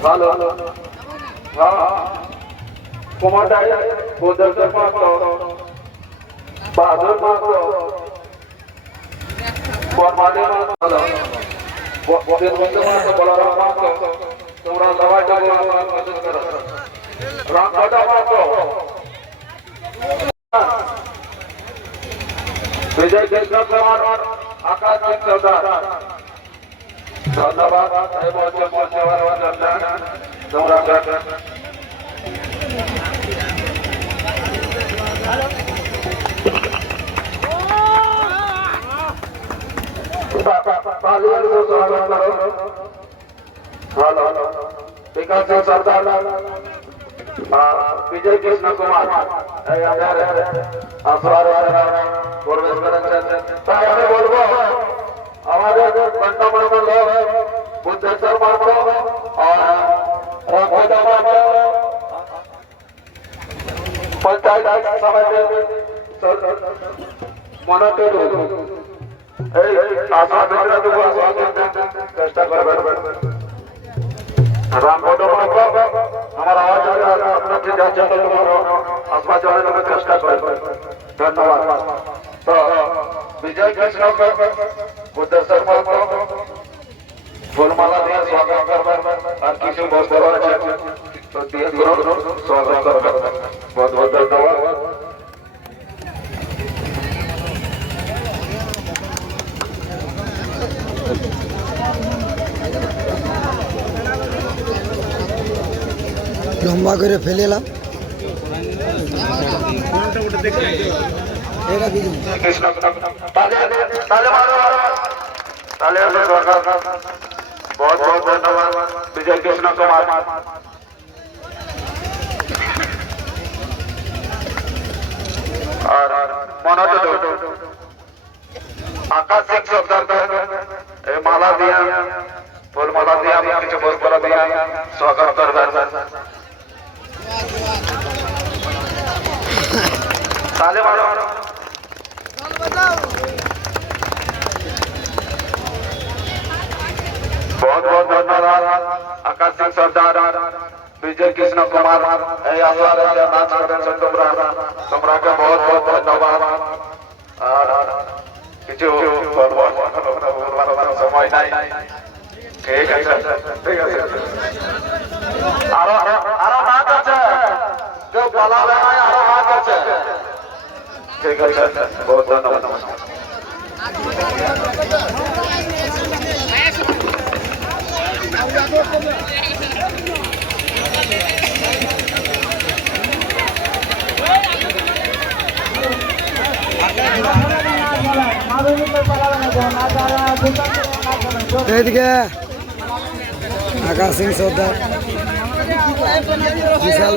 ভালো কুমারটাই বুদ্ধের মাত্র বাহাদুর মাত্র বর্মাদের মাত্র ভালো বদের বন্ধু মাত্র বলারাম মাত্র তোমরা সবাইটা মেসেজ করো রামঘাটা মাত্র विजय कृष्ण कुमार आकाश सिंह सरदार धन्यवाद विकास सिंह सरदार विजय कृष्ण कुमार প্রবেশ করেছেন তাই আমি বলবো আমাদের ঘন্টামান্য লোক বুদ্ধেশ্বর মাত্র পঞ্চায়েত সমিতির মনোনীত এই আশা চেষ্টা করবেন রাম ফটো আমার আওয়াজ আপনাকে যাচ্ছে আসমা চলানোর চেষ্টা করবেন ধন্যবাদ तो विजय कृष्ण बुद्धेश्वर फूलमाला दिया स्वागत कर और किसी बहुत तो दिए स्वागत कर बहुत बहुत धन्यवाद লম্বা করে ফেলে এলাম कृष्ण बहुत बहुत धन्यवाद विजय कृष्ण कुमार और मनोज आकाश सिंह सरदार माला दिया फूल माला दिया किसी पुष्प दिया स्वागत कर ताले मारो बहुत बहुत धन्यवाद आकाश सिंह सरदार विजय कृष्ण कुमार तुम्हारा के बहुत बहुत धन्यवाद समय नहीं ठीक है जो पाला ठीक है बहुत धन्यवाद आकाश सिंह सरदार विशाल